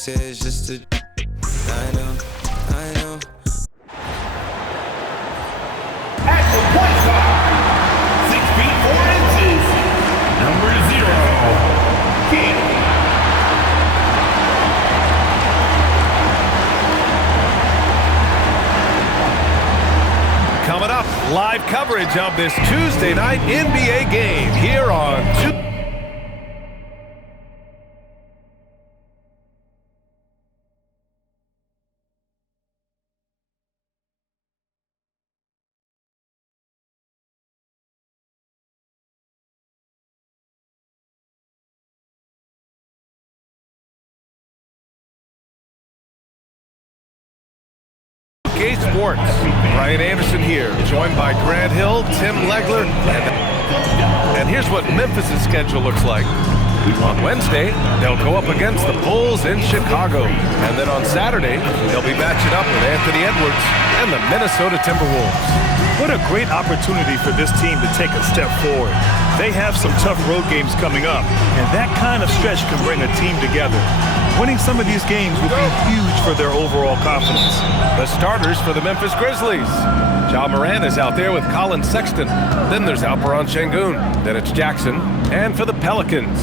say it's just a. I know. At the point guard, 6 feet 4 inches, number 0, King. Coming up, live coverage of this Tuesday night NBA game here on Gay Sports. Ryan Anderson here, joined by Grant Hill, Tim Legler, and here's what Memphis' schedule looks like. On Wednesday, they'll go up against the Bulls in Chicago, and then on Saturday, they'll be matching up with Anthony Edwards and the Minnesota Timberwolves. What a great opportunity for this team to take a step forward. They have some tough road games coming up, and that kind of stretch can bring a team together. Winning some of these games would be huge for their overall confidence. The starters for the Memphis Grizzlies. Ja Morant is out there with Colin Sexton. Then there's Alperen Şengün. Then it's Jackson. And for the Pelicans,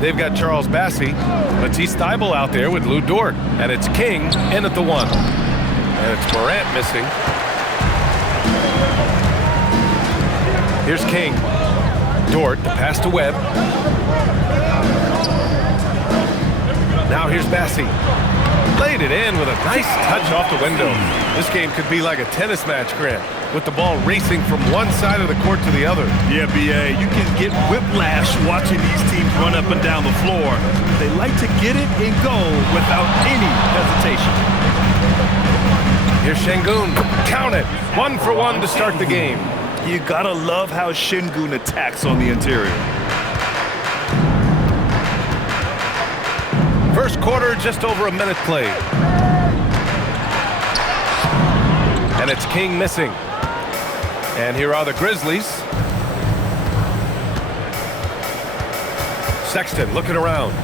they've got Charles Bassey, Matisse Thybulle out there with Lou Dort. And it's King in at the 1. And it's Morant missing. Here's King. Dort, the pass to Webb. Now here's Bassey. Laid it in with a nice touch off the window. This game could be like a tennis match, Grant, with the ball racing from one side of the court to the other. Yeah, B.A., you can get whiplash watching these teams run up and down the floor. They like to get it and go without any hesitation. Here's Şengün. Count it. 1 for 1 to start the game. You gotta love how Şengün attacks on the interior. First quarter, just over a minute played. And it's King missing. And here are the Grizzlies. Sexton looking around.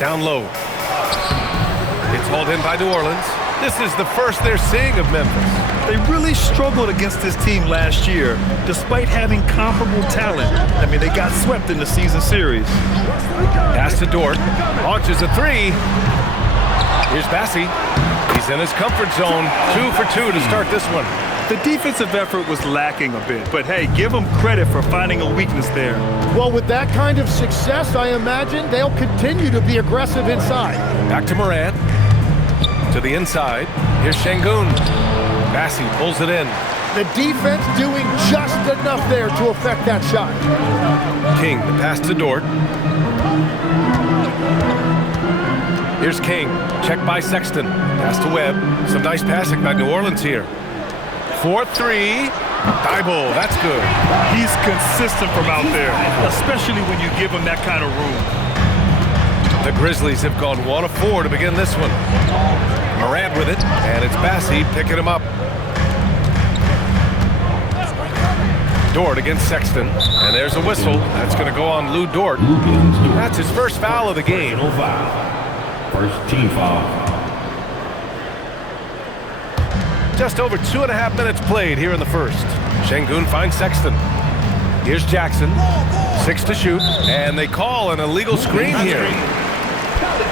Down low. It's hauled in by New Orleans. This is the first they're seeing of Memphis. They really struggled against this team last year, despite having comparable talent. I mean, they got swept in the season series. Pass to Dort. Launches a 3. Here's Bassey. He's in his comfort zone. 2 for 2 to start this one. The defensive effort was lacking a bit, but hey, give them credit for finding a weakness there. Well, with that kind of success, I imagine they'll continue to be aggressive inside. Back to Morant. To the inside. Here's Şengün. Bassey pulls it in. The defense doing just enough there to affect that shot. King, the pass to Dort. Here's King. Checked by Sexton. Pass to Webb. Some nice passing by New Orleans here. 4-3. Thybulle, that's good. He's consistent from out there, especially when you give him that kind of room. The Grizzlies have gone 1 of 4 to begin this one. Morant with it, and it's Bassey picking him up. Dort against Sexton, and there's a whistle. That's going to go on Lou Dort. That's his first foul of the game. First team foul. Just over 2.5 minutes played here in the first. Şengün finds Sexton. Here's Jackson. 6 to shoot, and they call an illegal screen here.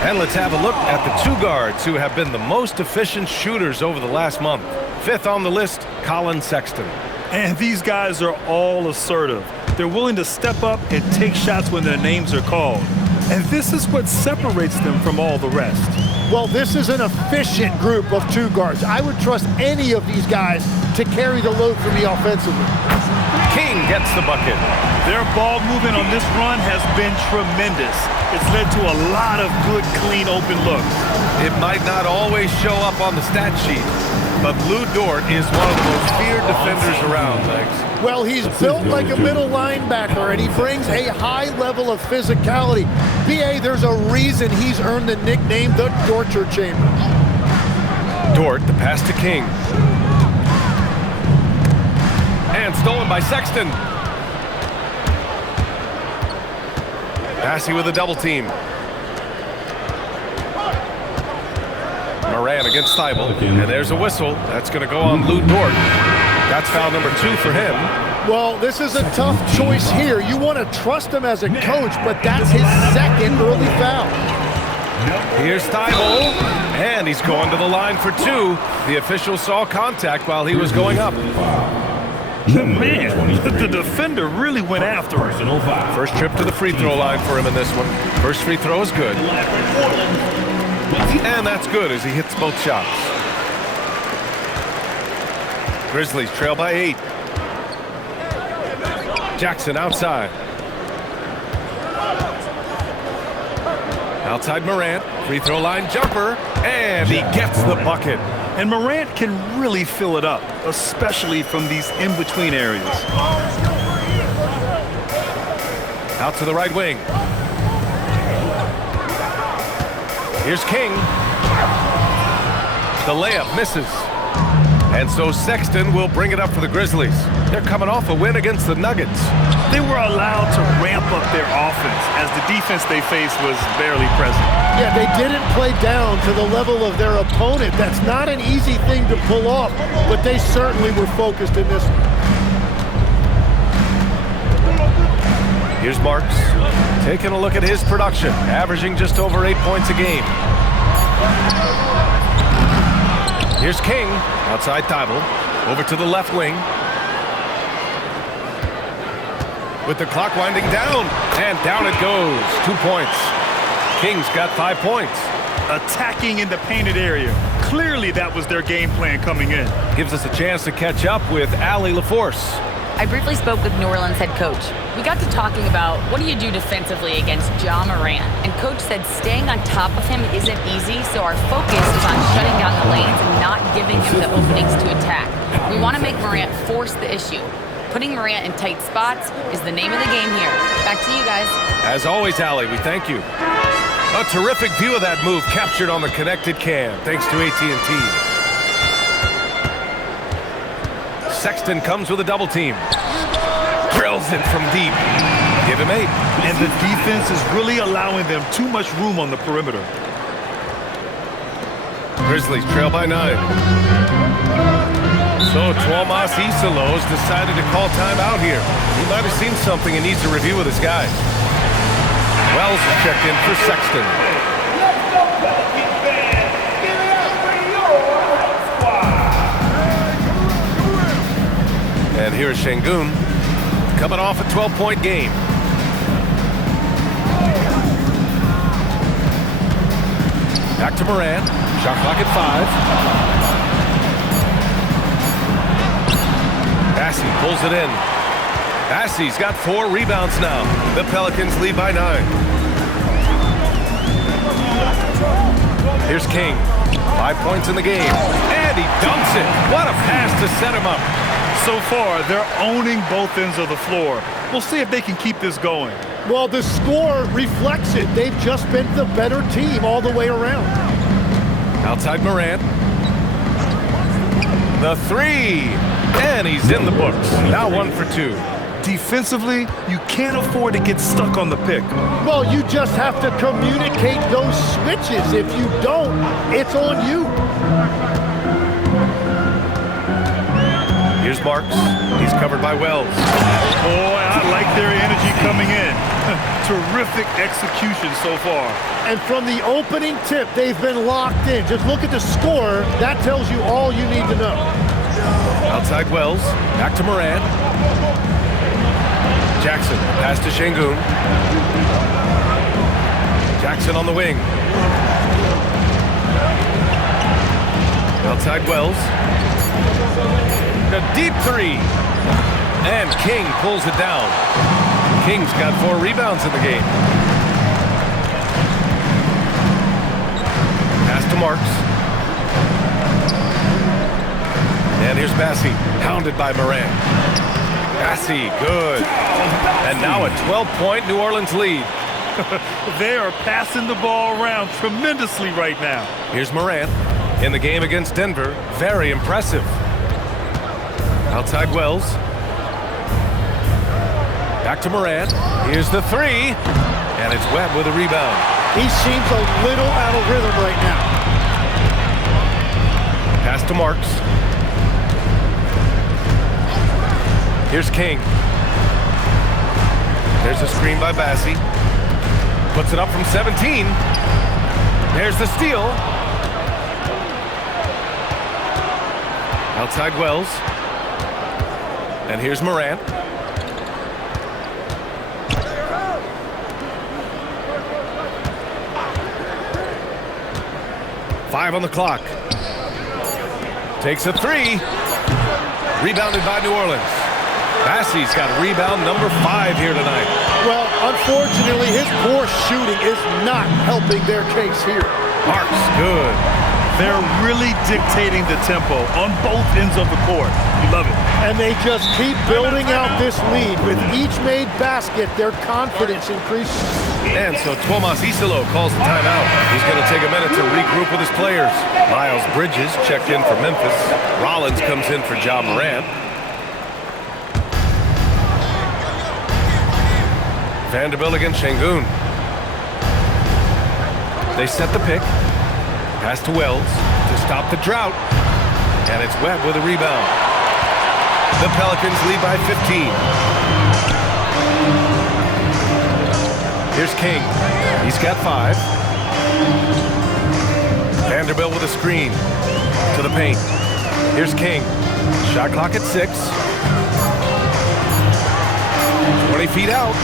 And let's have a look at the 2 guards who have been the most efficient shooters over the last month. 5th on the list, Colin Sexton. And these guys are all assertive. They're willing to step up and take shots when their names are called. And this is what separates them from all the rest. Well, this is an efficient group of 2 guards. I would trust any of these guys to carry the load for me offensively. King gets the bucket. Their ball movement on this run has been tremendous. It's led to a lot of good, clean, open looks. It might not always show up on the stat sheet, but Lou Dort is one of the most feared defenders around, Legs. Well, he's built like a middle linebacker, and he brings a high level of physicality. B.A., there's a reason he's earned the nickname the Torture Chamber. Dort, the pass to King. And stolen by Sexton. Passy with a double team. Moran against Thibault. And there's a whistle. That's going to go on Lou Dort. That's foul number 2 for him. Well, this is a tough choice here. You want to trust him as a coach, but that's his second early foul. Here's Thibault, and he's going to the line for 2. The official saw contact while he was going up. Man, the defender really went after him. First trip to the free throw line for him in this one. First free throw is good. And that's good as he hits both shots. Grizzlies trail by 8. Jackson outside. Outside Morant, free throw line jumper, and he gets the bucket. And Morant can really fill it up, especially from these in-between areas. Out to the right wing. Here's King. The layup misses. And so Sexton will bring it up for the Grizzlies. They're coming off a win against the Nuggets. They were allowed to ramp up their offense as the defense they faced was barely present. Yeah, they didn't play down to the level of their opponent. That's not an easy thing to pull off, but they certainly were focused in this. Here's Marks, taking a look at his production, averaging just over 8 points a game. Here's King, outside Thibault, over to the left wing. With the clock winding down, and down it goes. 2 points. King's got 5 points. Attacking in the painted area. Clearly that was their game plan coming in. Gives us a chance to catch up with Allie LaForce. I briefly spoke with New Orleans head coach. We got to talking about what do you do defensively against Ja Morant, and coach said staying on top of him isn't easy, so our focus is on shutting down the lanes and not giving him the openings to attack. We want to make Morant force the issue. Putting Morant in tight spots is the name of the game here. Back to you guys. As always, Allie, we thank you. A terrific view of that move captured on the connected cam, thanks to AT&T. Sexton comes with a double team. Drills it from deep. Give him 8. And the defense is really allowing them too much room on the perimeter. Grizzlies trail by 9. So Tuomas Isalos decided to call timeout here. He might have seen something and needs to review with his guys. Wells is checked in for Sexton. And here's Şengün, coming off a 12-point game. Back to Morant. Shot clock at 5. Bassey pulls it in. Bassey's got 4 rebounds now. The Pelicans lead by 9. Here's King. 5 points in the game. And he dunks it. What a pass to set him up. So far, they're owning both ends of the floor. We'll see if they can keep this going. Well, the score reflects it. They've just been the better team all the way around. Outside Morant. The 3. And he's in the books. Now 1 for 2. Defensively, you can't afford to get stuck on the pick. Well, you just have to communicate those switches. If you don't, it's on you. Here's Marks. He's covered by Wells. Boy, I like their energy coming in. Terrific execution so far. And from the opening tip, they've been locked in. Just look at the score. That tells you all you need to know. Outside Wells. Back to Morant. Jackson. Pass to Şengün. Jackson on the wing. Outside Wells. A deep 3. And King pulls it down. King's got 4 rebounds in the game. Pass to Marks. And here's Bassey, hounded by Morant. Bassey, good. And now a 12-point New Orleans lead. They are passing the ball around tremendously right now. Here's Morant in the game against Denver. Very impressive. Outside Wells. Back to Morant. Here's the three. And it's Webb with a rebound. He seems a little out of rhythm right now. Pass to Marks. Here's King. There's a screen by Bassie. Puts it up from 17. There's the steal. Outside Wells. And here's Morant. Five on the clock. Takes a three. Rebounded by New Orleans. Bassie's got rebound number 5 here tonight. Well, unfortunately, his poor shooting is not helping their case here. Marks, good. They're really dictating the tempo on both ends of the court. You love it. And they just keep building out this lead. With each made basket, their confidence increases. And so Tomas Isolo calls the timeout. He's going to take a minute to regroup with his players. Miles Bridges checked in for Memphis. Rollins comes in for Ja Morant. Vanderbilt against Şengün. They set the pick. Pass to Wells to stop the drought. And it's Webb with a rebound. The Pelicans lead by 15. Here's King. He's got 5. Vanderbilt with a screen to the paint. Here's King. Shot clock at 6. 20 feet out.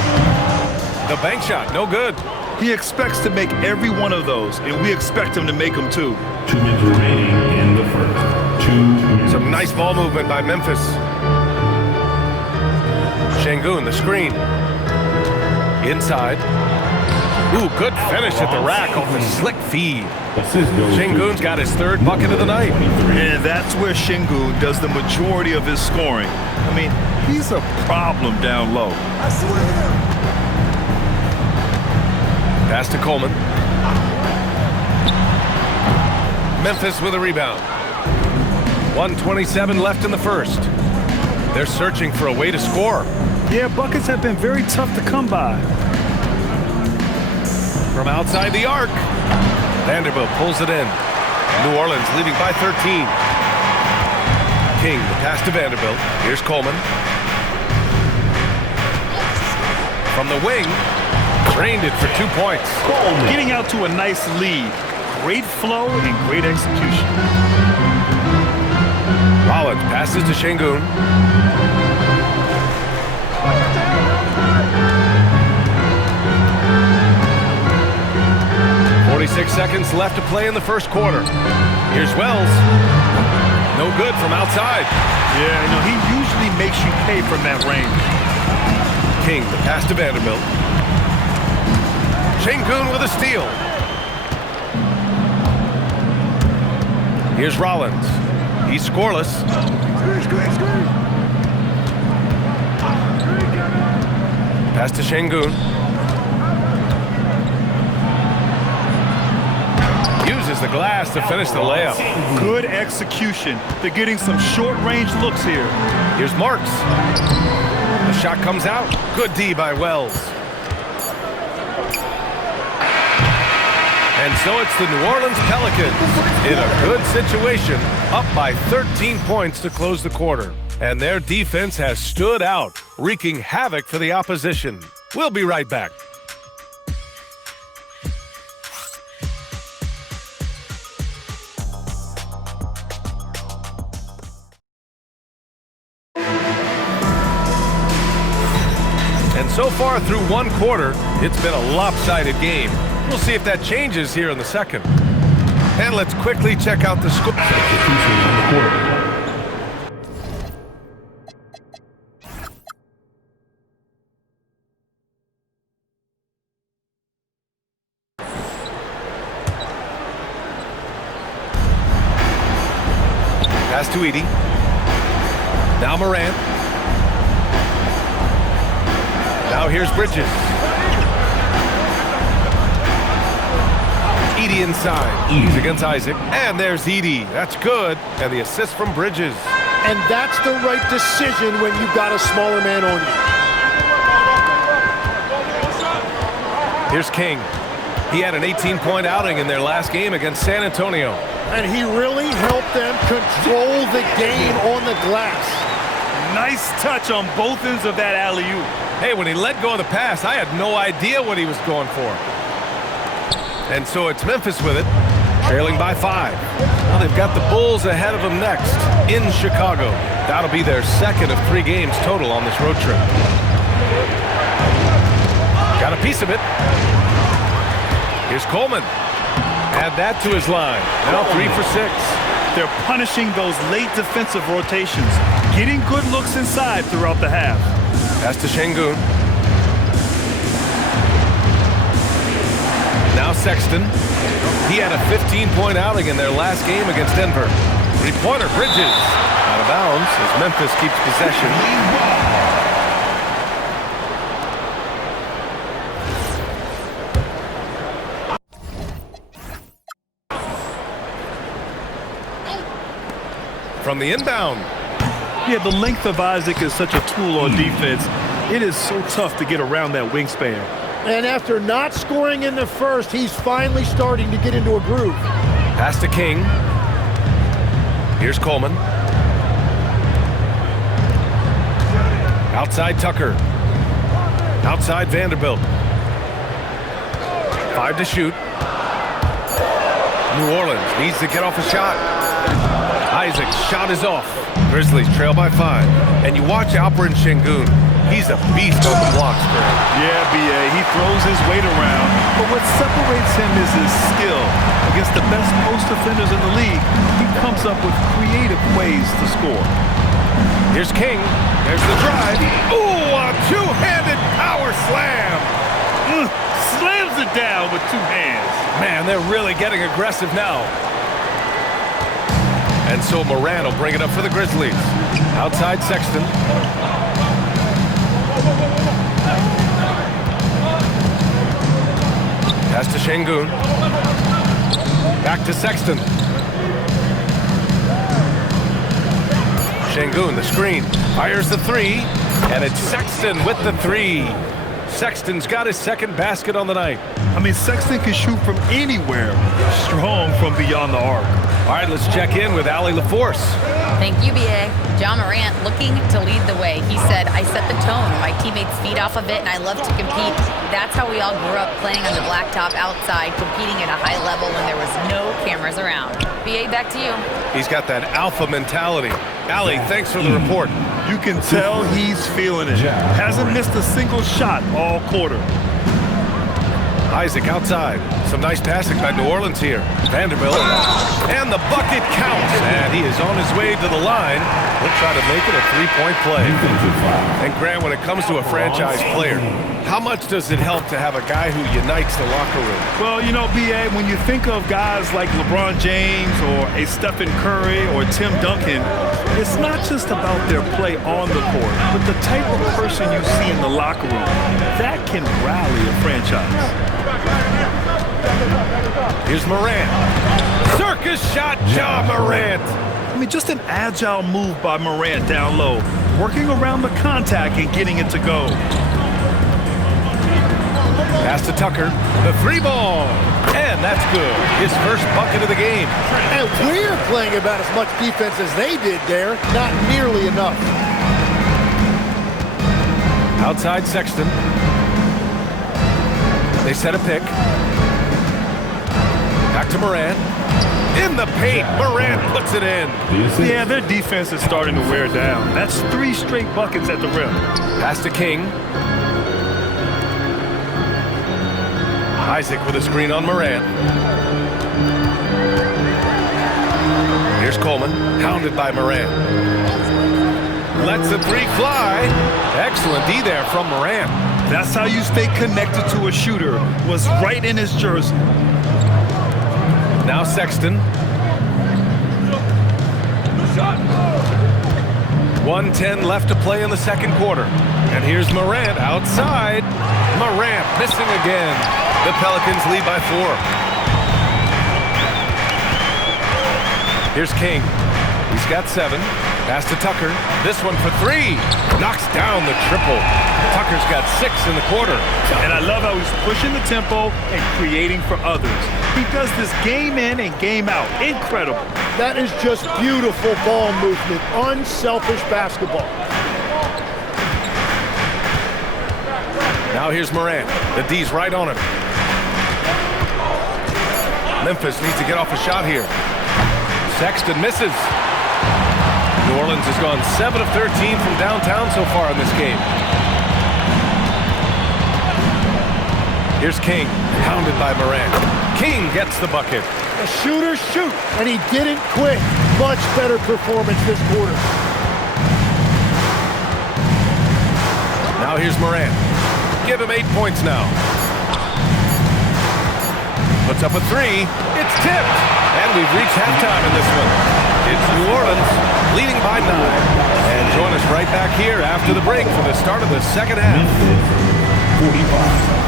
The bank shot, no good. He expects to make every one of those, and we expect him to make them too. 2 minutes remaining in the first. 2 minutes. Some nice ball movement by Memphis. Şengün, the screen. Inside. Ooh, good finish at the rack off the slick feed. Şengün's got his 3rd bucket of the night. And that's where Şengün does the majority of his scoring. I mean, he's a problem down low. Pass to Coleman. Memphis with a rebound. 1:27 left in the first. They're searching for a way to score. Yeah, buckets have been very tough to come by. From outside the arc, Vanderbilt pulls it in. New Orleans leading by 13. King, the pass to Vanderbilt. Here's Coleman. From the wing, drained it for 2 points. Getting out to a nice lead. Great flow and great execution. Rollins passes to Şengün. 46 seconds left to play in the first quarter. Here's Wells. No good from outside. Yeah, he usually makes you pay from that range. King, the pass to Vanderbilt. Şengün with a steal. Here's Rollins. He's scoreless. Pass to Şengün. Uses the glass to finish the layup. Good execution. They're getting some short-range looks here. Here's Marks. The shot comes out. Good D by Wells. And so it's the New Orleans Pelicans in a good situation, up by 13 points to close the quarter. And their defense has stood out, wreaking havoc for the opposition. We'll be right back. And so far through one quarter, it's been a lopsided game. We'll see if that changes here in the second. And let's quickly check out the score. Pass to Edey. Now Morant. Now here's Bridges. Edey inside. He's against Isaac. And there's Edey. That's good. And the assist from Bridges. And that's the right decision when you've got a smaller man on you. Here's King. He had an 18-point outing in their last game against San Antonio. And he really helped them control the game on the glass. Nice touch on both ends of that alley-oop. Hey, when he let go of the pass, I had no idea what he was going for. And so it's Memphis with it, trailing by 5. Well, they've got the Bulls ahead of them next in Chicago. That'll be their second of 3 games total on this road trip. Got a piece of it. Here's Coleman. Add that to his line. Now 3 for 6. They're punishing those late defensive rotations, getting good looks inside throughout the half. Pass to Şengün. Now Sexton. He had a 15-point outing in their last game against Denver. 3-pointer, Bridges. Out of bounds as Memphis keeps possession. From the inbound. Yeah, the length of Isaac is such a tool on defense. It is so tough to get around that wingspan. And after not scoring in the first, he's finally starting to get into a groove. Pass to King. Here's Coleman. Outside Tucker. Outside Vanderbilt. 5 to shoot. New Orleans needs to get off a shot. Isaac's shot is off. Grizzlies trail by 5. And you watch Alperen Şengün. He's a beast on the blocks, Greg. Yeah, B.A., he throws his weight around, but what separates him is his skill. Against the best post defenders in the league, he comes up with creative ways to score. Here's King. There's the drive. Ooh, a two-handed power slam. Slams it down with 2 hands. Man, they're really getting aggressive now. And so Moran will bring it up for the Grizzlies. Outside Sexton. Pass to Şengün. Back to Sexton. Şengün, the screen. Fires the 3. And it's Sexton with the 3. Sexton's got his second basket on the night. I mean, Sexton can shoot from anywhere. Strong from beyond the arc. All right, let's check in with Allie LaForce. Thank you, B.A. John Morant looking to lead the way. He said, I set the tone. My teammates feed off of it, and I love to compete. That's how we all grew up, playing on the blacktop outside, competing at a high level when there was no cameras around. B.A., back to you. He's got that alpha mentality. Allie, thanks for the report. You can tell he's feeling it. Hasn't missed a single shot all quarter. Isaac outside. Some nice passing by New Orleans here. Vanderbilt. And the bucket counts. And he is on his way to the line. He'll try to make it a 3-point play. And Grant, when it comes to a franchise player, how much does it help to have a guy who unites the locker room? Well, you know, B.A., when you think of guys like LeBron James or a Stephen Curry or Tim Duncan, it's not just about their play on the court, but the type of person you see in the locker room. That can rally a franchise. Here's Morant. Circus shot, Ja Morant. I mean, just an agile move by Morant down low, working around the contact and getting it to go. Pass to Tucker. The 3-ball. And that's good. His first bucket of the game. And we're playing about as much defense as they did there. Not nearly enough. Outside Sexton. They set a pick. Back to Morant. In the paint. Morant puts it in. Yeah, their defense is starting to wear down. That's 3 straight buckets at the rim. Pass to King. Isaac with a screen on Morant. Here's Coleman, hounded by Morant. Lets the 3 fly. Excellent D there from Morant. That's how you stay connected to a shooter. Was right in his jersey. Now Sexton. 1:10 left to play in the second quarter. And here's Morant outside. Morant missing again. The Pelicans lead by 4. Here's King. He's got 7. Pass to Tucker. This one for three. Knocks down the triple. Tucker's got 6 in the quarter. And I love how he's pushing the tempo and creating for others. He does this game in and game out. Incredible. That is just beautiful ball movement. Unselfish basketball. Now here's Morant. The D's right on him. Memphis needs to get off a shot here. Sexton misses. New Orleans has gone 7 of 13 from downtown so far in this game. Here's King, pounded by Morant. King gets the bucket. A shooter shoot, and he didn't quit. Much better performance this quarter. Now here's Morant. Give him 8 points now. Puts up a 3. It's tipped. And we've reached halftime in this one. It's New Orleans leading by 9. And join us right back here after the break for the start of the second half. 45.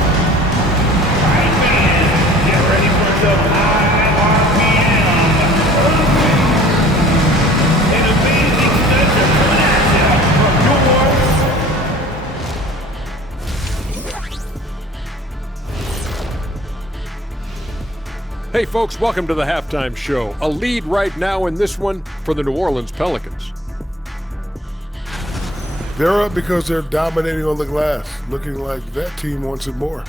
Get ready for some high RPM. An amazing stretch of coming at you from New Orleans. Hey folks, welcome to the halftime show. A lead right now in this one for the New Orleans Pelicans. They're up because they're dominating on the glass, looking like that team wants it more.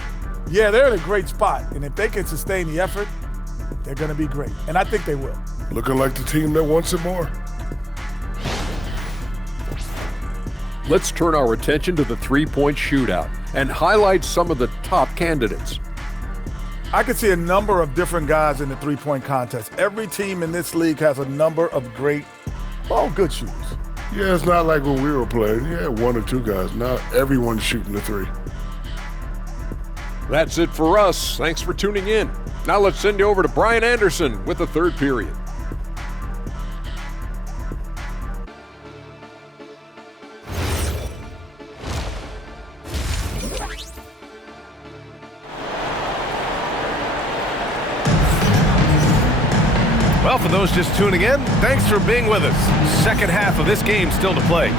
Yeah, they're in a great spot, and if they can sustain the effort, they're going to be great, and I think they will. Looking like the team that wants it more. Let's turn our attention to the three-point shootout and highlight some of the top candidates. I can see a number of different guys in the three-point contest. Every team in this league has a number of great, good shooters. Yeah, it's not like when we were playing. You had 1 or 2 guys. Now everyone's shooting the 3. That's it for us. Thanks for tuning in. Now let's send you over to Brian Anderson with the third period. Well, for those just tuning in, thanks for being with us. Second half of this game still to play.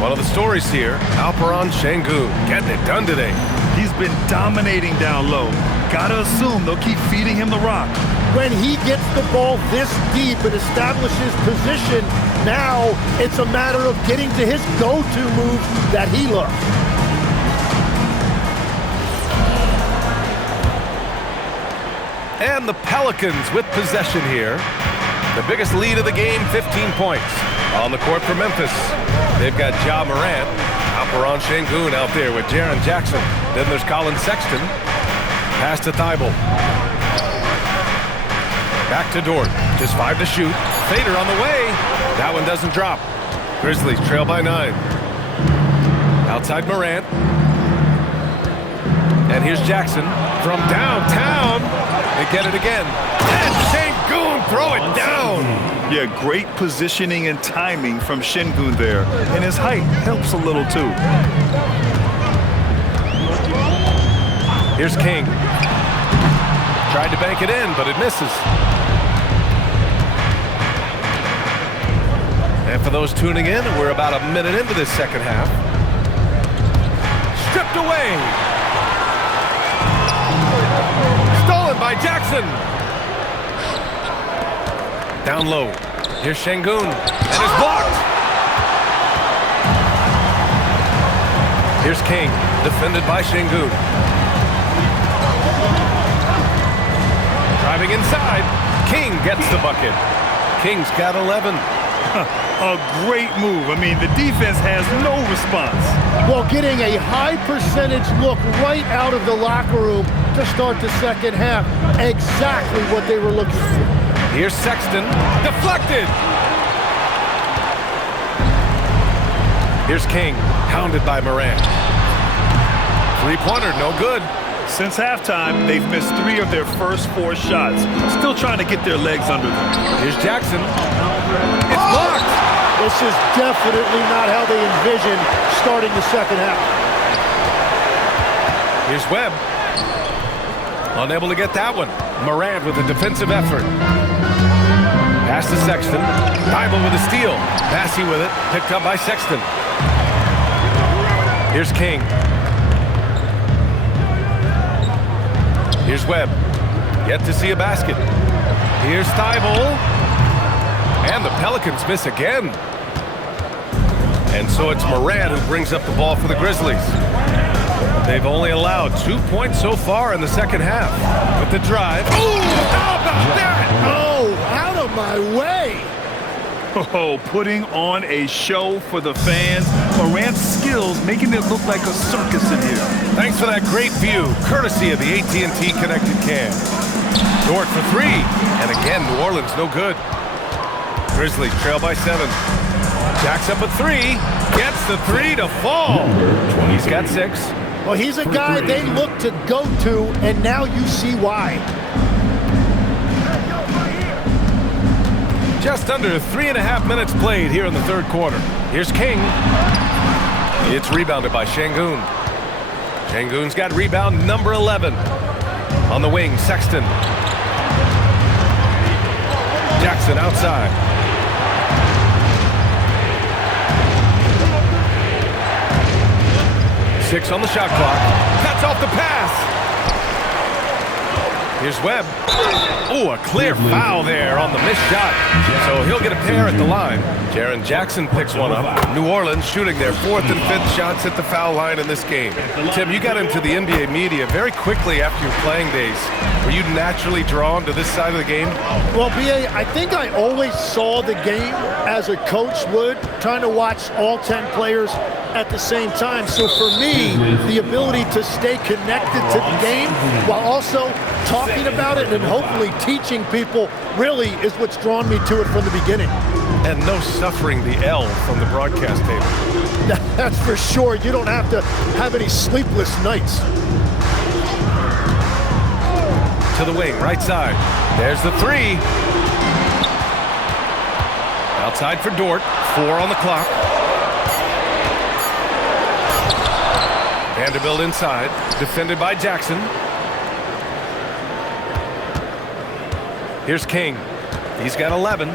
One of the stories here, Alperen Sengun getting it done today. He's been dominating down low. Gotta assume they'll keep feeding him the rock. When he gets the ball this deep and establishes position, now it's a matter of getting to his go-to move that he loves. And the Pelicans with possession here. The biggest lead of the game, 15 points. On the court for Memphis, they've got Ja Morant, Alperen Sengun out there with Jaren Jackson. Then there's Colin Sexton. Pass to Thibault. Back to Dort. Just 5 to shoot. Fader on the way. That one doesn't drop. Grizzlies trail by 9. Outside Morant. And here's Jackson from downtown. They get it again. And Sengun throw it down. Yeah, great positioning and timing from Sengun there. And his height helps a little too. Here's King. Tried to bank it in, but it misses. And for those tuning in, we're about a minute into this second half. Stripped away. Stolen by Jackson. Down low. Here's Sengun. And it's blocked. Here's King. Defended by Sengun. Driving inside. King gets the bucket. King's got 11. A great move. I mean, the defense has no response. Well, getting a high percentage look right out of the locker room to start the second half. Exactly what they were looking for. Here's Sexton. Deflected. Here's King. Pounded by Morant. Three-pointer, no good. Since halftime, they've missed 3 of their first 4 shots. Still trying to get their legs under them. Here's Jackson. It's blocked. This is definitely not how they envisioned starting the second half. Here's Webb. Unable to get that one. Morant with a defensive effort. Pass to Sexton. Bible with a steal. Massey with it. Picked up by Sexton. Here's King. Here's Webb. Yet to see a basket. Here's Thibault. And the Pelicans miss again. And so it's Morant who brings up the ball for the Grizzlies. They've only allowed 2 points so far in the second half. With the drive. Ooh, how about that? Oh, out of my way. Oh, putting on a show for the fans. Morant's skills making it look like a circus in here. Thanks for that great view, courtesy of the AT&T Connected Cam. Dort for three, and again, New Orleans no good. Grizzlies trail by 7. Jacks up a 3, gets the 3 to fall. He's got 6. Well, he's a guy they look to go to, and now you see why. Just under 3.5 minutes played here in the third quarter. Here's King. It's rebounded by Şengün. Şengün's got rebound number 11. On the wing, Sexton. Jackson outside. Six on the shot clock. Cuts off the pass. Here's Webb. Oh, a clear foul there on the missed shot. So he'll get a pair at the line. Jaren Jackson picks one up. New Orleans shooting their 4th and 5th shots at the foul line in this game. Tim, you got into the NBA media very quickly after your playing days. Were you naturally drawn to this side of the game? Well, B.A., I think I always saw the game as a coach would, trying to watch all 10 players at the same time. So for me, the ability to stay connected to the game while also talking about it and hopefully teaching people really is what's drawn me to it from the beginning. And no suffering the L from the broadcast table. That's for sure. You don't have to have any sleepless nights. To the wing, right side. There's the 3. Outside for Dort. 4 on the clock. Vanderbilt inside. Defended by Jackson. Here's King. He's got 11.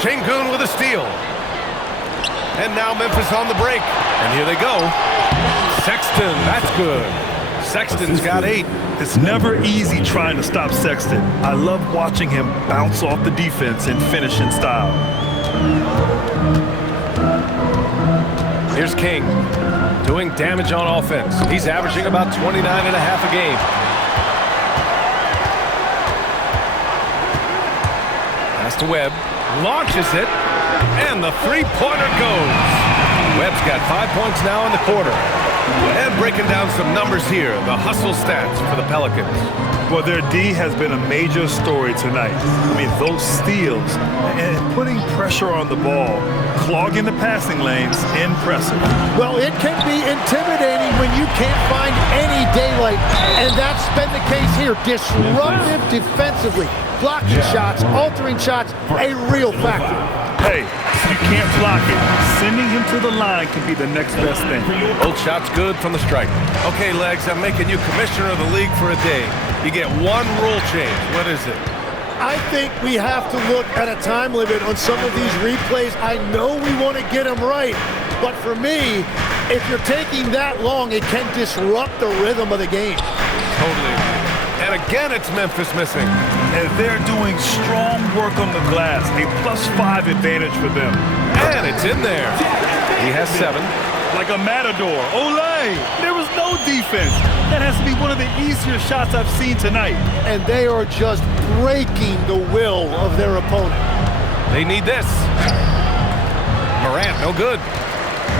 Şengün with a steal. And now Memphis on the break. And here they go. Sexton, that's good. Sexton's got 8. It's never easy trying to stop Sexton. I love watching him bounce off the defense and finish in style. Here's King doing damage on offense. He's averaging about 29.5 a game. Pass to Webb. Launches it. And the 3-pointer goes. Webb's got 5 points now in the quarter. And breaking down some numbers here, the hustle stats for the Pelicans. Well, their D has been a major story tonight. I mean, those steals and putting pressure on the ball, clogging the passing lanes, impressive. Well, it can be intimidating when you can't find any daylight, and that's been the case here. Disruptive defensively, blocking shots, altering shots, a real factor. Hey, you can't block it. Sending him to the line can be the next best thing. Both shots good from the striker. Okay, Legs, I'm making you commissioner of the league for a day. You get one rule change. What is it? I think we have to look at a time limit on some of these replays. I know we want to get them right, but for me, if you're taking that long, it can disrupt the rhythm of the game. Totally. And again, it's Memphis missing. And they're doing strong work on the glass. A +5 advantage for them. And it's in there. He has 7. Like a matador. Olay! There was no defense. That has to be one of the easier shots I've seen tonight. And they are just breaking the will of their opponent. They need this. Morant, no good.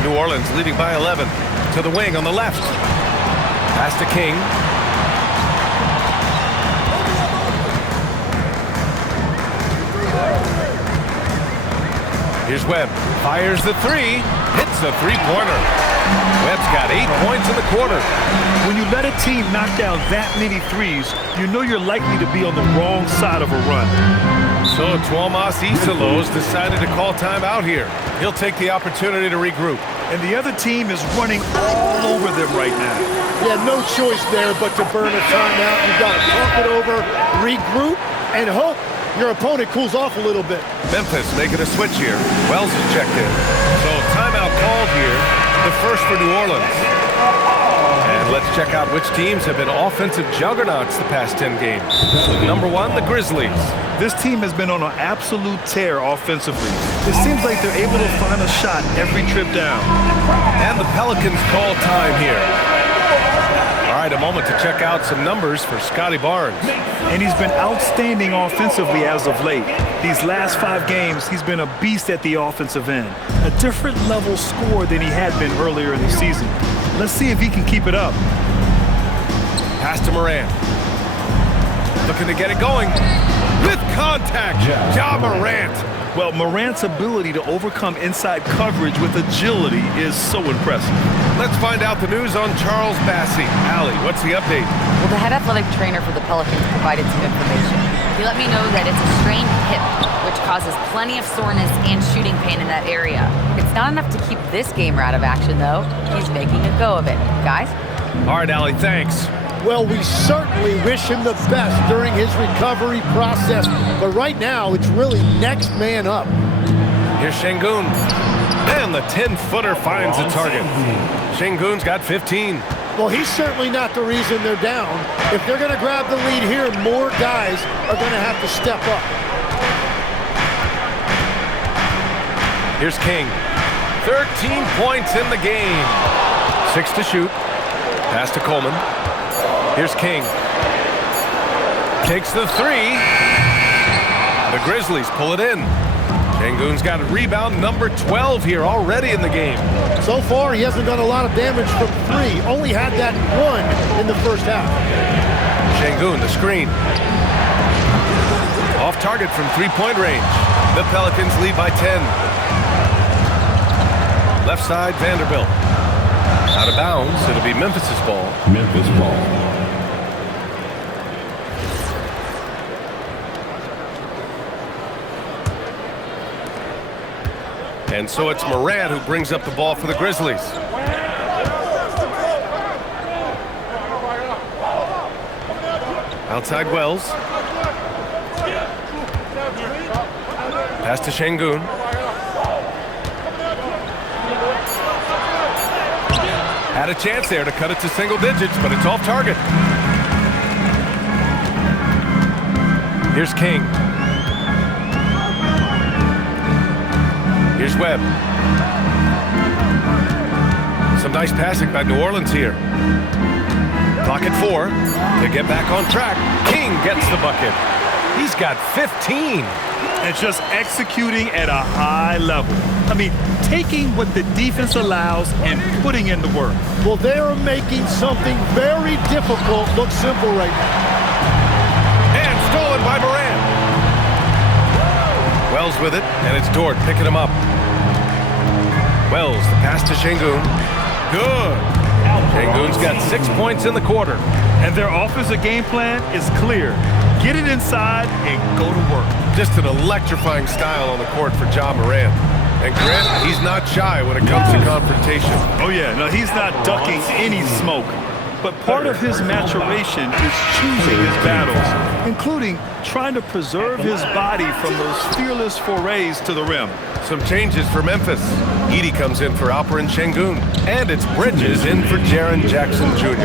New Orleans leading by 11. To the wing on the left. Pass to King. Here's Webb. Fires the 3. Hits the 3-pointer. Webb's got 8 points in the quarter. When you let a team knock down that many threes, you know you're likely to be on the wrong side of a run. So Tuomas Isalos decided to call timeout here. He'll take the opportunity to regroup. And the other team is running all over them right now. Yeah, no choice there but to burn a timeout. You've got to talk it over, regroup, and hope your opponent cools off a little bit. Memphis making a switch here. Wells is checked in. So timeout called here, the first for New Orleans. And let's check out which teams have been offensive juggernauts the past 10 games. Number 1, the Grizzlies. This team has been on an absolute tear offensively. It seems like they're able to find a shot every trip down. And the Pelicans call time here. All right, a moment to check out some numbers for Scotty Barnes. And he's been outstanding offensively as of late. These last 5 games, he's been a beast at the offensive end. A different level scorer than he had been earlier in the season. Let's see if he can keep it up. Pass to Morant. Looking to get it going. With contact, Ja Morant. Well, Morant's ability to overcome inside coverage with agility is so impressive. Let's find out the news on Charles Bassey. Allie, what's the update? Well, the head athletic trainer for the Pelicans provided some information. He let me know that it's a strained hip, which causes plenty of soreness and shooting pain in that area. It's not enough to keep this gamer out of action, though. He's making a go of it. Guys? All right, Allie, thanks. Well, we certainly wish him the best during his recovery process, but right now it's really next man up. Here's Şengün. And the 10-footer finds the target. Şengün's got 15. Well, he's certainly not the reason they're down. If they're going to grab the lead here, more guys are going to have to step up. Here's King. 13 points in the game. 6 to shoot. Pass to Coleman. Here's King. Takes the 3. The Grizzlies pull it in. Şengün's got a rebound number 12 here already in the game. So far, he hasn't done a lot of damage from 3. Only had that 1 in the first half. Şengün, the screen. Off target from three-point range. The Pelicans lead by 10. Left side, Vanderbilt. Out of bounds, it'll be Memphis's ball. Memphis ball. And so it's Morant who brings up the ball for the Grizzlies. Outside Wells. Pass to Şengün. Had a chance there to cut it to single digits, but it's off target. Here's King. Here's Webb. Some nice passing by New Orleans here. Clock at 4. To get back on track, King gets the bucket. He's got 15. And just executing at a high level. I mean, taking what the defense allows and putting in the work. Well, they are making something very difficult look simple right now. And stolen by Morant. Wells with it, and it's Dort picking him up. Wells, the pass to Şengün. Good. Şengün's got 6 points in the quarter. And their offensive game plan is clear. Get it inside and go to work. Just an electrifying style on the court for Ja Morant. And Grant, he's not shy when it comes to confrontation. Oh yeah, no, he's not ducking any smoke. But part of his maturation is choosing his battles, including trying to preserve his body from those fearless forays to the rim. Some changes for Memphis. Edey comes in for Alperen Şengün. And it's Bridges in for Jaren Jackson Jr.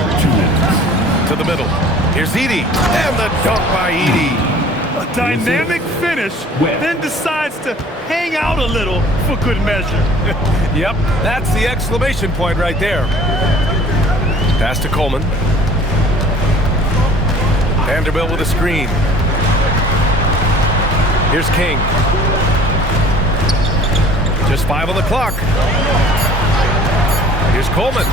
To the middle. Here's Edey. And the dunk by Edey. A dynamic finish, then decides to hang out a little for good measure. Yep, that's the exclamation point right there. Pass to Coleman. Vanderbilt with a screen. Here's King. Just 5 on the clock. Here's Coleman.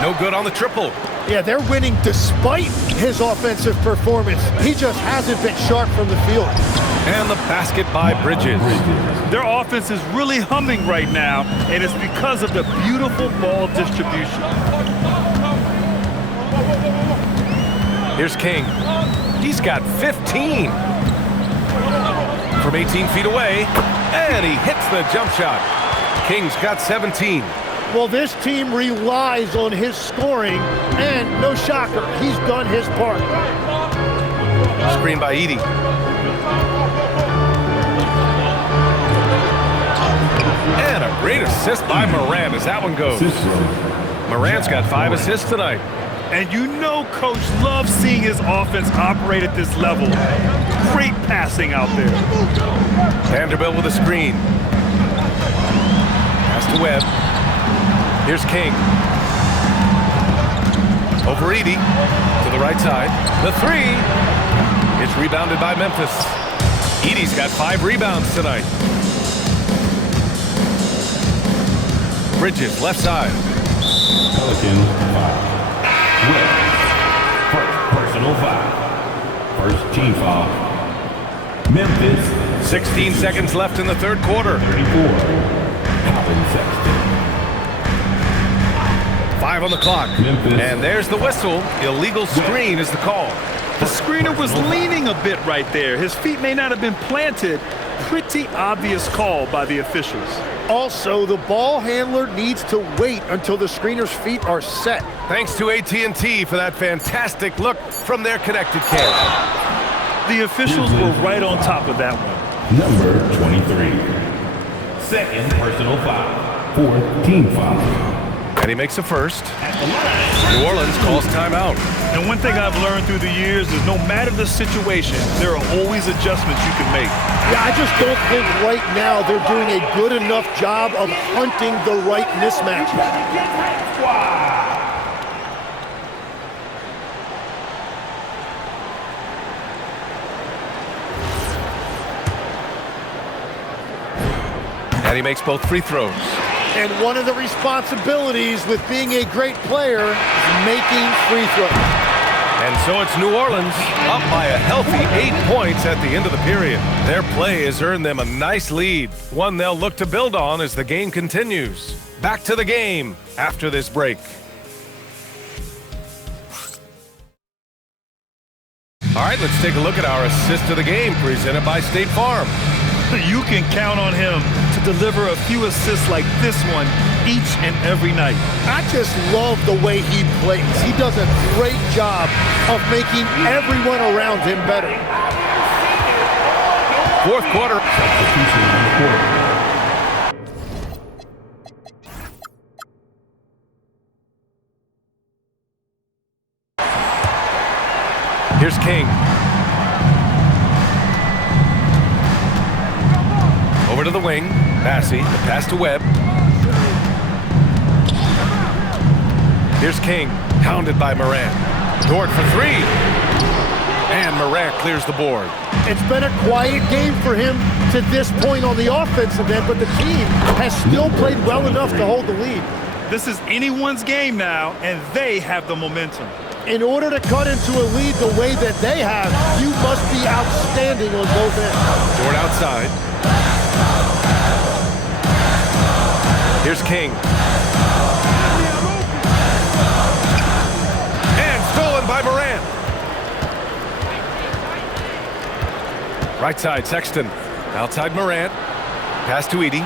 No good on the triple. Yeah, they're winning despite his offensive performance. He just hasn't been sharp from the field. And the basket by Bridges. Their offense is really humming right now, and it's because of the beautiful ball distribution. Here's King. He's got 15. From 18 feet away, and he hits the jump shot. King's got 17. Well, this team relies on his scoring, and no shocker, he's done his part. Screen by Edey. And a great assist by Morant as that one goes. Morant's got 5 assists tonight. And you know Coach loves seeing his offense operate at this level. Great passing out there. Vanderbilt with a screen. Pass to Webb. Here's King. Over Edey to the right side. The 3. It's rebounded by Memphis. Edey's got 5 rebounds tonight. Bridges, left side. Pelicans 5. First personal foul. First team foul. Memphis. 16 seconds left in the third quarter. 34. Colin Sexton. 5 on the clock. Memphis. And there's the whistle. Illegal screen is the call. The screener was leaning a bit right there. His feet may not have been planted. Pretty obvious call by the officials. Also, the ball handler needs to wait until the screener's feet are set. Thanks to AT&T for that fantastic look from their connected cam. The officials were right on top of that one. Number 23. Second personal foul. Fourth team foul. And he makes a first. New Orleans calls timeout. And one thing I've learned through the years is no matter the situation, there are always adjustments you can make. Yeah, I just don't think right now they're doing a good enough job of hunting the right mismatch. And he makes both free throws. And one of the responsibilities with being a great player is making free throws. And so it's New Orleans up by a healthy 8 points at the end of the period. Their play has earned them a nice lead, one they'll look to build on as the game continues. Back to the game after this break. All right, let's take a look at our assist of the game presented by State Farm. You can count on him to deliver a few assists like this one each and every night. I just love the way he plays. He does a great job of making everyone around him better. Fourth quarter. Substitution on the court. Here's King. Over to the wing. Massey, the pass to Webb. Here's King, hounded by Morant. Dort for 3. And Morant clears the board. It's been a quiet game for him to this point on the offensive end, but the team has still played well enough to hold the lead. This is anyone's game now, and they have the momentum. In order to cut into a lead the way that they have, you must be outstanding on both ends. Dort outside. Here's King. And stolen by Morant. Right side, Sexton. Outside Morant. Pass to Edey.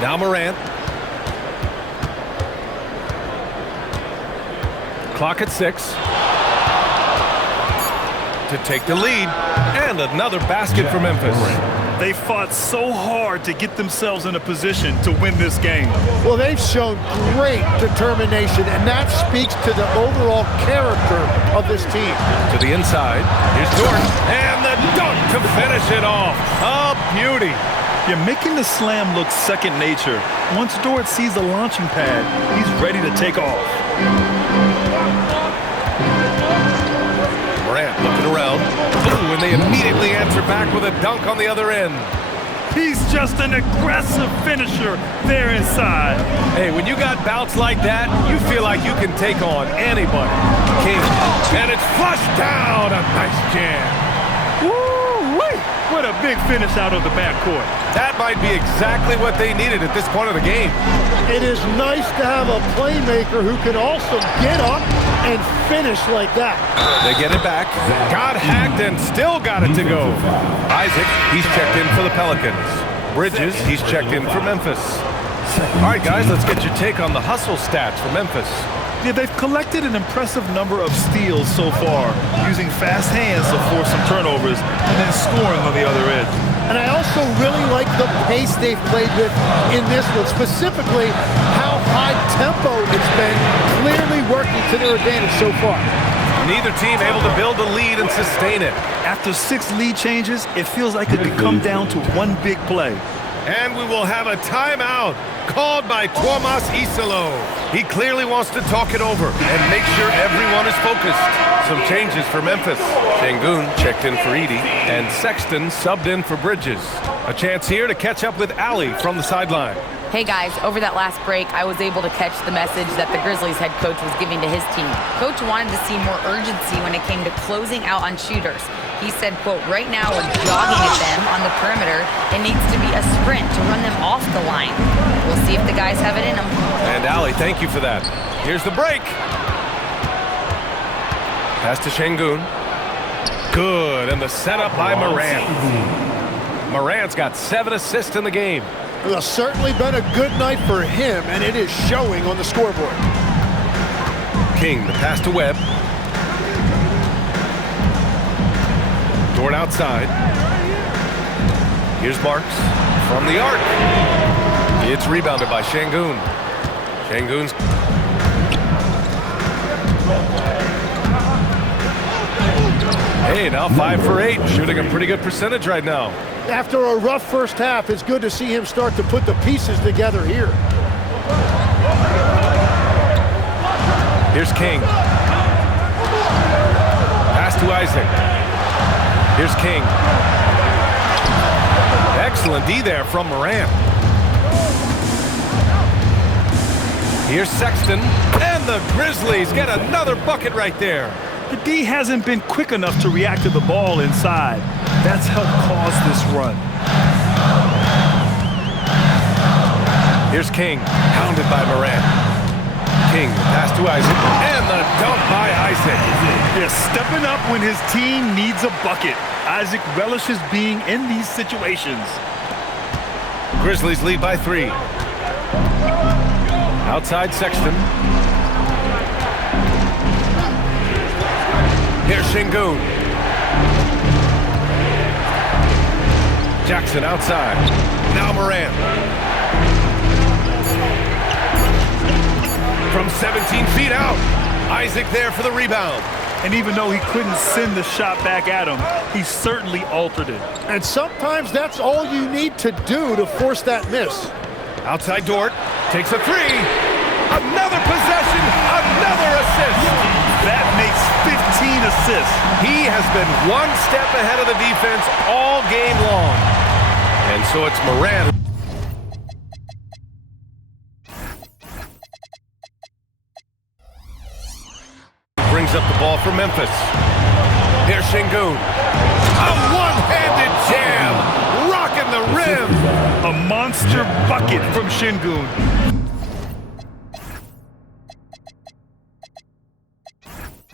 Now Morant. Clock at 6. To take the lead. And another basket for Memphis. They fought so hard to get themselves in a position to win this game. Well, they've shown great determination, and that speaks to the overall character of this team. To the inside. Here's Dort. And the dunk to finish it off. A beauty. You're making the slam look second nature. Once Dort sees the launching pad, he's ready to take off. Morant looking around. Ooh, and they immediately answer back with a dunk on the other end. He's just an aggressive finisher there inside. Hey, when you got bouts like that, you feel like you can take on anybody. King, and it's flushed down. A nice jam. Woo-wee! What a big finish out of the backcourt. That might be exactly what they needed at this point of the game. It is nice to have a playmaker who can also get up and finish like that. They get it back. Got hacked and still got it to go. Isaac, he's checked in for the Pelicans. Bridges, he's checked in for Memphis. All right, guys, let's get your take on the hustle stats for Memphis. Yeah, they've collected an impressive number of steals so far, using fast hands to force some turnovers and then scoring on the other end. And I also really like the pace they've played with in this one, specifically how high tempo it's been, clearly working to their advantage so far. Neither team able to build a lead and sustain it. After 6 lead changes, it feels like it could come down to one big play. And we will have a timeout called by Tuomas Isalo. He clearly wants to talk it over and make sure everyone is focused. Some changes for Memphis. Şengün checked in for Edey, and Sexton subbed in for Bridges. A chance here to catch up with Ali from the sideline. Hey guys, over that last break, I was able to catch the message that the Grizzlies head coach was giving to his team. Coach wanted to see more urgency when it came to closing out on shooters. He said, quote, right now we're jogging at them on the perimeter. It needs to be a sprint to run them off the line. We'll see if the guys have it in them. And Ali, thank you for that. Here's the break. Pass to Şengün. Good, and the setup by Morant. Morant's got 7 assists in the game. Well, certainly been a good night for him, and it is showing on the scoreboard. King, the pass to Webb. Dort outside. Here's Marks from the arc. It's rebounded by Şengün. Şengün's. Hey, now 5 for 8. Shooting a pretty good percentage right now. After a rough first half, it's good to see him start to put the pieces together here. Here's King. Pass to Isaac. Here's King. Excellent D there from Morant. Here's Sexton. And the Grizzlies get another bucket right there. The D hasn't been quick enough to react to the ball inside. That's helped cause this run. Here's King, hounded by Morant. King, pass to Isaac, and the dunk by Isaac. They're stepping up when his team needs a bucket. Isaac relishes being in these situations. Grizzlies lead by 3. Outside Sexton. Here's Şengün. Jackson outside. Now Morant. From 17 feet out. Isaac there for the rebound. And even though he couldn't send the shot back at him, he certainly altered it. And sometimes that's all you need to do to force that miss. Outside Dort. Takes a 3. Another possession. Another assist. That makes 15 assists. He has been one step ahead of the defense all game long. And so it's Morant. Brings up the ball for Memphis. Here's Şengün. A one-handed jam. Rocking the rim. A monster bucket from Şengün.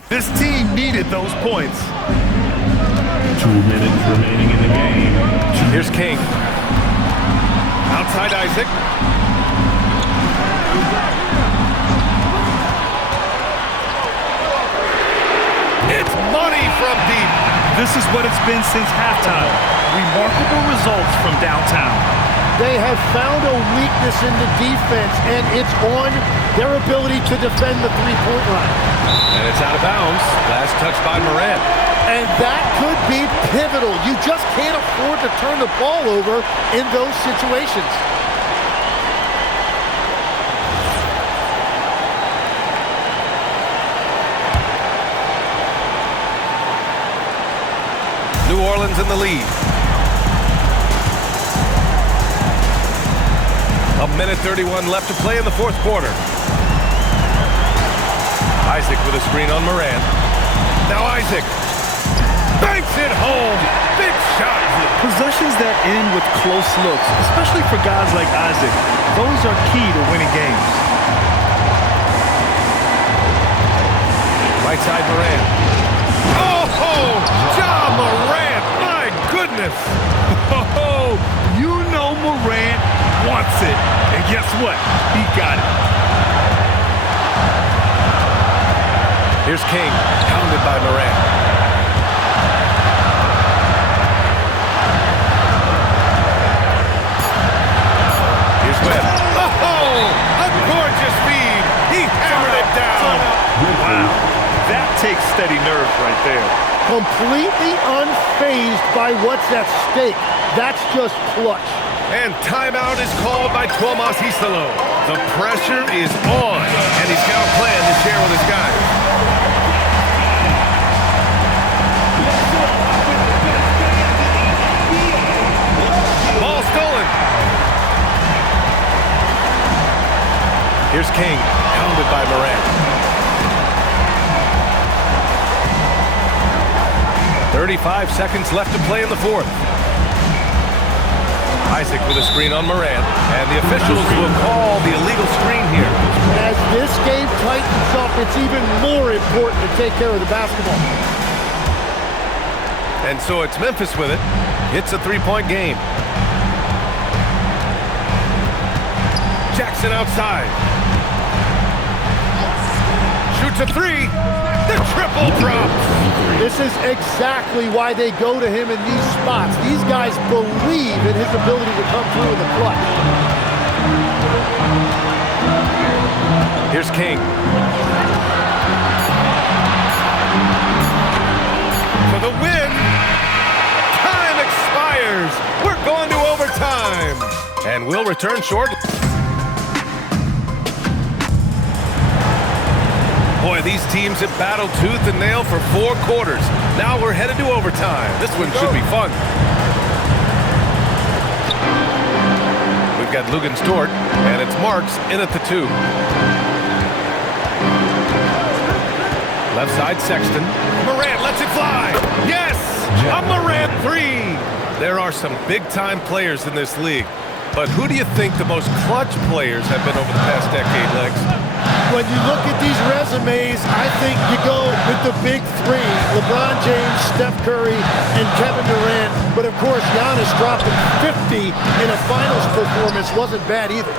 This team needed those points. 2 minutes remaining in the game. Here's King. Outside Isaac. It's money from deep. This is what it's been since halftime. Remarkable results from downtown. They have found a weakness in the defense, and it's on their ability to defend the three-point line. And it's out of bounds. Last touch by Morant. And that could be pivotal. You just can't afford to turn the ball over in those situations. New Orleans in the lead. A minute 31 left to play in the fourth quarter. Isaac with a screen on Morant. Now Isaac banks it home. Big shot. Possessions that end with close looks, especially for guys like Isaac, those are key to winning games. Right side Morant. Oh, Ja Morant. My goodness. Oh, you know Morant wants it. And guess what? He got it. Here's King, pounded by Morant. Here's Webb. Oh, a gorgeous feed. He hammered it down. Wow, that takes steady nerves right there. Completely unfazed by what's at stake. That's just clutch. And timeout is called by Tuomas Hisalo. The pressure is on, and he's got a plan to share with his guys. Ball stolen. Here's King, pounded by Morant. 35 seconds left to play in the fourth. Isaac with a screen on Morant, and the officials will call the illegal screen here. As this game tightens up, it's even more important to take care of the basketball. And so it's Memphis with it. It's a three-point game. Jackson outside. Shoots a three. The triple drops. This is exactly why they go to him in these spots. These guys believe in his ability to come through in the clutch. Here's King. For the win. Time expires. We're going to overtime. And we'll return shortly. Boy, these teams have battled tooth and nail for 4 quarters. Now we're headed to overtime. This one should be fun. We've got Lugan Stort, and it's Marks in at the 2. Left side, Sexton. Morant lets it fly. Yes! A Morant 3! There are some big-time players in this league. But who do you think the most clutch players have been over the past decade, Legs? When you look at these resumes, I think you go with the big 3. LeBron James, Steph Curry, and Kevin Durant. But of course, Giannis dropping 50 in a finals performance wasn't bad either.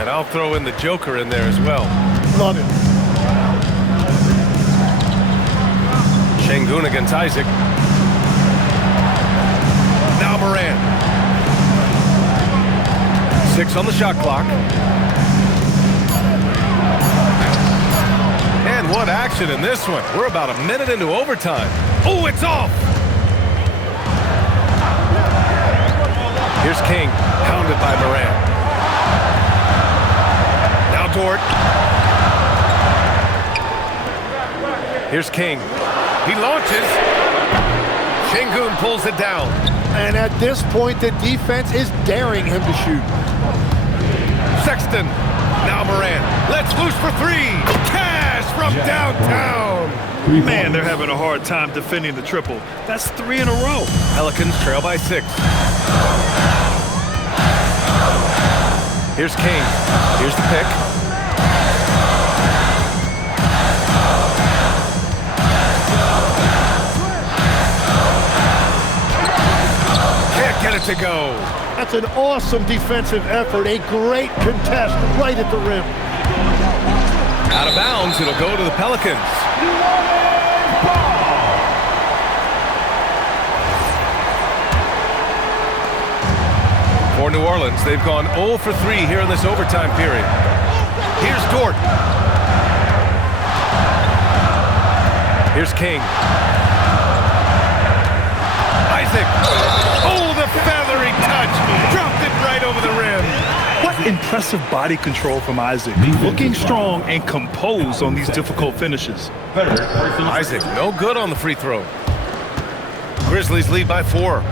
And I'll throw in the Joker in there as well. Love it. Şengün against Isaac. Now Morant. 6 on the shot clock. And what action in this one. We're about a minute into overtime. Oh, it's off! Here's King, pounded by Morant. Now Dort. Here's King. He launches. Şengün pulls it down. And at this point, the defense is daring him to shoot. Sexton. Now Morant. Let's loose for 3. Cash from downtown. Man, they're having a hard time defending the triple. That's 3 in a row. Pelicans trail by 6. Here's King. Here's the pick. Can't get it to go. That's an awesome defensive effort. A great contest right at the rim. Out of bounds, it'll go to the Pelicans. For New Orleans, they've gone 0 for 3 here in this overtime period. Here's Dort. Here's King. Isaac. Oh, the feathery touch. Dropped it right over the rim. What impressive body control from Isaac. Looking strong and composed on these difficult finishes. Isaac, no good on the free throw. Grizzlies lead by 4.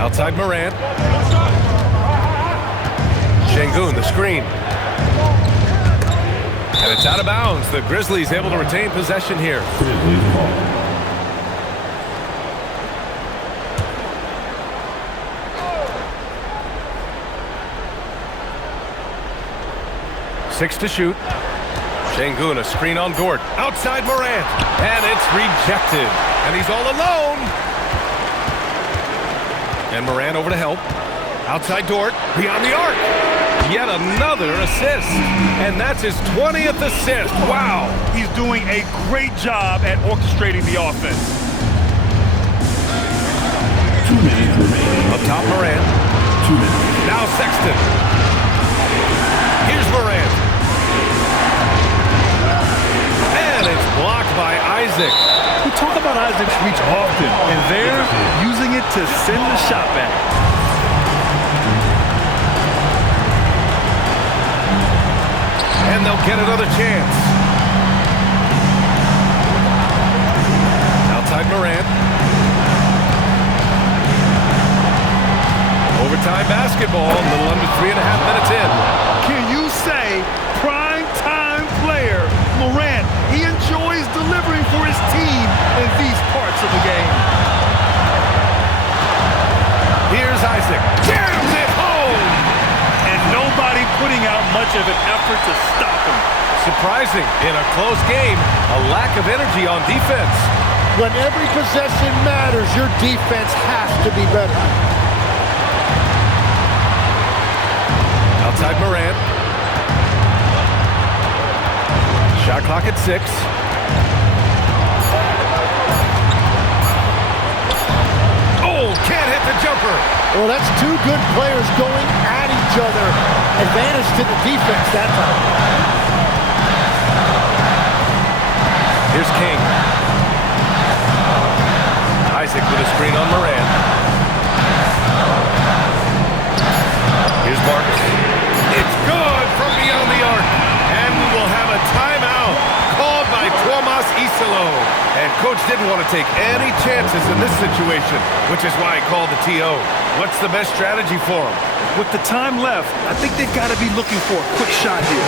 Outside Morant. Şengün, the screen. And it's out of bounds. The Grizzlies able to retain possession here. Six to shoot. Şengün, a screen on Dort. Outside Morant. And it's rejected. And he's all alone. And Morant over to help. Outside Dort. Beyond the arc. yet another assist. And that's his 20th assist. Wow. He's doing a great job at orchestrating the offense. 2 minutes remaining. Up top, Morant. 2 minutes. Now Sexton. Here's Morant. And it's blocked by Isaac. We talk about Isaac's reach often, and they're using it to send the shot back. And they'll get another chance. Outside Morant. Overtime basketball, a little under 3.5 minutes in. Can you say prime time player Morant? He enjoys delivering for his team in these parts of the game. Here's Isaac. Jams it home! And nobody putting out much of an effort to stop him. Surprising, in a close game, a lack of energy on defense. When every possession matters, your defense has to be better. Outside Morant. Shot clock at 6. Oh, can't hit the jumper. Well, that's two good players going at each other. Advantage to the defense that time. Here's King. Isaac with a screen on Morant. Here's Marcus. It's good from beyond the arc. And we will have a timeout called by Tomas Isalo. And coach didn't want to take any chances in this situation, which is why he called the TO. What's the best strategy for him? With the time left, I think they've got to be looking for a quick shot here.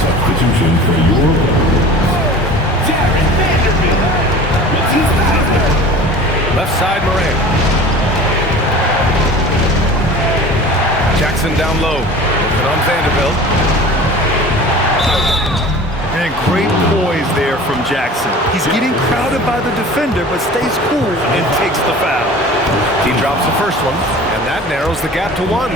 Substitution for your Left side, Morant. Jackson down low. Looking on Vanderbilt. And great poise there from Jackson. He's getting crowded by the defender, but stays cool and takes the foul. He drops the first one, and that narrows the gap to 1.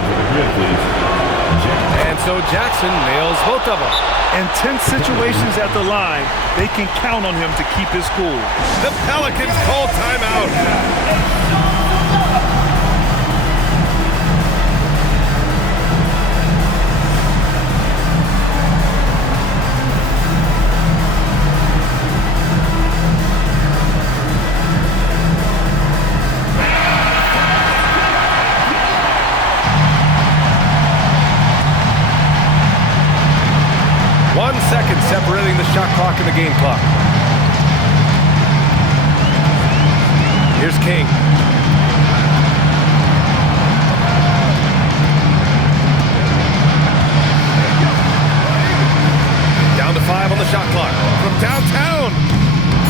And so Jackson nails both of them. In tense situations at the line, they can count on him to keep his cool. The Pelicans call timeout. Separating the shot clock and the game clock. Here's King. Down to 5 on the shot clock. From downtown.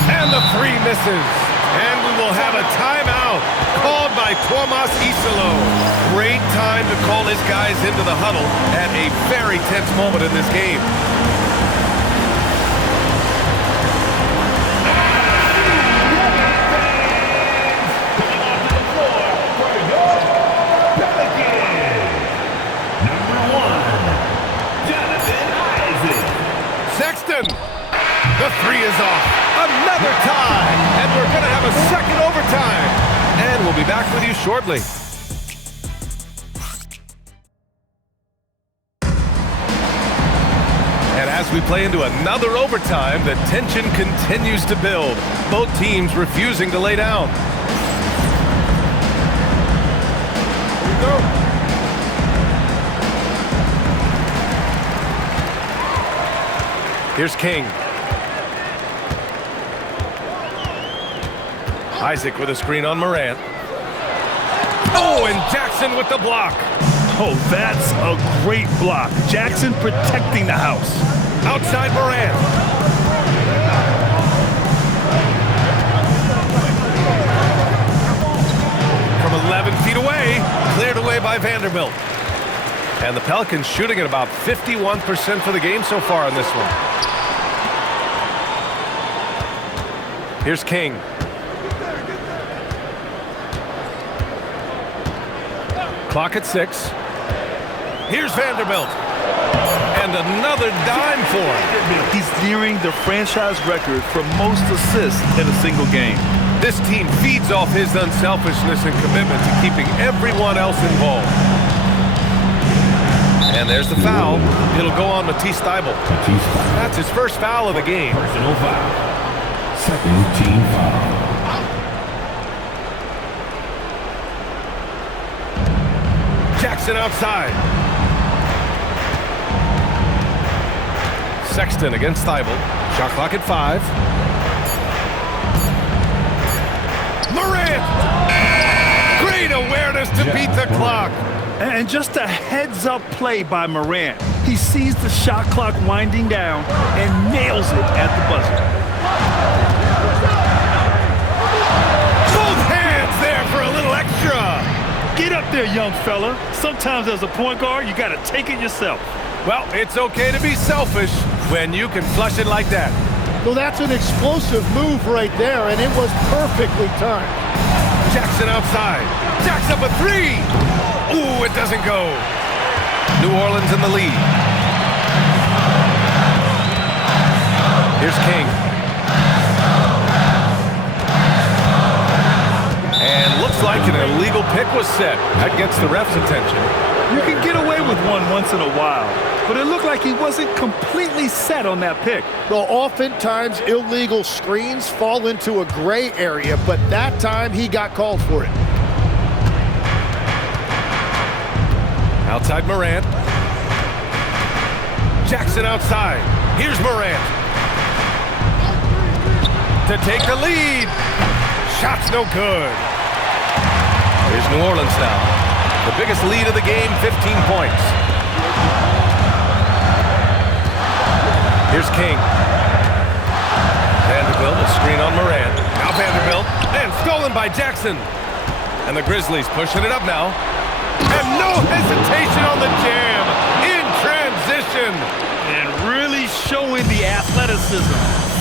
And the 3 misses. And we will have a timeout called by Tomas Isalo. Great time to call his guys into the huddle at a very tense moment in this game. The 3 is off. Another tie. And we're going to have a second overtime. And we'll be back with you shortly. And as we play into another overtime, the tension continues to build. Both teams refusing to lay down. Here we go. Here's King. Isaac with a screen on Morant. Oh, and Jackson with the block. Oh, that's a great block. Jackson protecting the house. Outside Morant. From 11 feet away, cleared away by Vanderbilt. And the Pelicans shooting at about 51% for the game so far in this one. Here's King. Clock at 6. Here's Vanderbilt. And another dime for him. He's nearing the franchise record for most assists in a single game. This team feeds off his unselfishness and commitment to keeping everyone else involved. And there's the foul. It'll go on Matisse Thybulle. That's his first foul of the game. Personal foul. Second team foul. Jackson outside. Sexton against Thybulle. Shot clock at 5. Morant! Great awareness to beat the clock. And just a heads-up play by Morant. He sees the shot clock winding down and nails it at the buzzer. Both hands there for a little extra. Get up there, young fella. Sometimes as a point guard, you got to take it yourself. Well, it's okay to be selfish when you can flush it like that. Well, that's an explosive move right there, and it was perfectly timed. Jackson outside. Jacks up a 3. Ooh, it doesn't go. New Orleans in the lead. Here's King. And looks like an illegal pick was set. That gets the ref's attention. You can get away with one once in a while, but it looked like he wasn't completely set on that pick. Well, oftentimes illegal screens fall into a gray area, but that time he got called for it. Outside Morant. Jackson outside. Here's Morant. To take the lead. Shot's no good. Here's New Orleans now. The biggest lead of the game, 15 points. Here's King. Vanderbilt, a screen on Morant. Now Vanderbilt, and stolen by Jackson. And the Grizzlies pushing it up now. And no hesitation on the jam. In transition. And really showing the athleticism.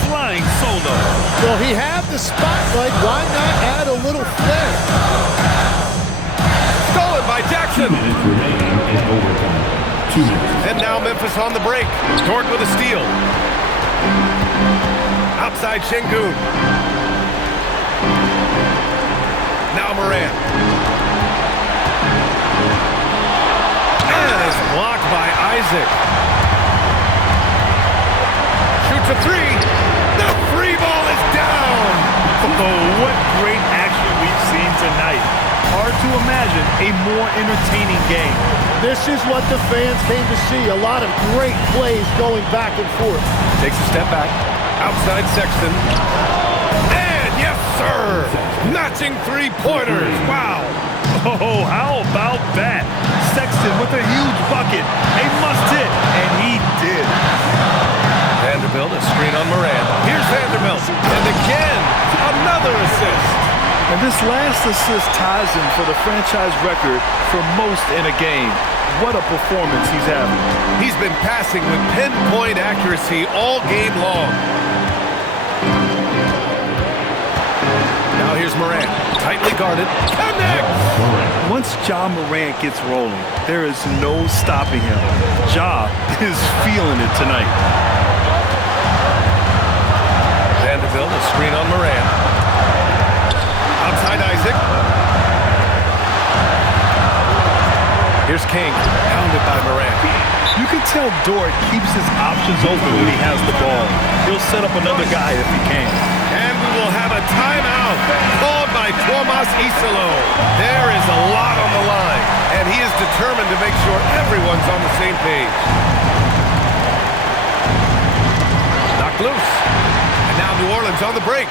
Flying solo. Well, he had the spotlight. Why not add a little flair? Stolen by Jackson. 2 minutes remaining in overtime. 2 minutes. And now Memphis on the break. Dort with a steal. Outside Şengün. Now Morant. And it's blocked by Isaac. Shoots a 3. The free ball is down. Oh, what great action we've seen tonight. Hard to imagine a more entertaining game. This is what the fans came to see. A lot of great plays going back and forth. Takes a step back. Outside Sexton. And yes, sir. Matching 3-pointers. Wow. Oh, how about that? Sexton with a huge bucket. A must hit, and he did. Vanderbilt, a screen on Morant. Here's Vanderbilt. And again, another assist. And this last assist ties him for the franchise record for most in a game. What a performance he's having. He's been passing with pinpoint accuracy all game long. Now here's Morant. Tightly guarded. Connects! Once Ja Morant gets rolling, there is no stopping him. Ja is feeling it tonight. Vanderbilt, a screen on Morant. Outside Isaac. Here's King, pounded by Morant. You can tell Dort keeps his options open when he has the ball. He'll set up another guy if he can. And we will have a timeout called by Tomas Isalo. There is a lot on the line, and he is determined to make sure everyone's on the same page. Knocked loose. And now New Orleans on the break.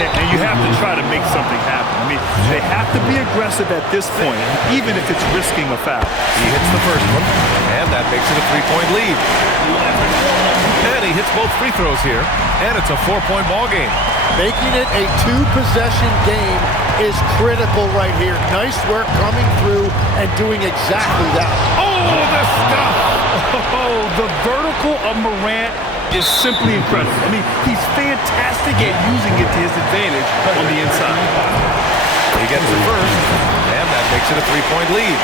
And you have to try to make something happen. I mean, they have to be aggressive at this point, even if it's risking a foul. He hits the first one, and that makes it a 3-point lead. And he hits both free throws here, and it's a 4-point ball game. Making it a 2-possession game is critical right here. Nice work coming through and doing exactly that. Oh, the stuff! Oh, the vertical of Morant is simply incredible. I mean, he's fantastic at using it to his advantage on the inside. He gets the first, and that makes it a 3-point lead.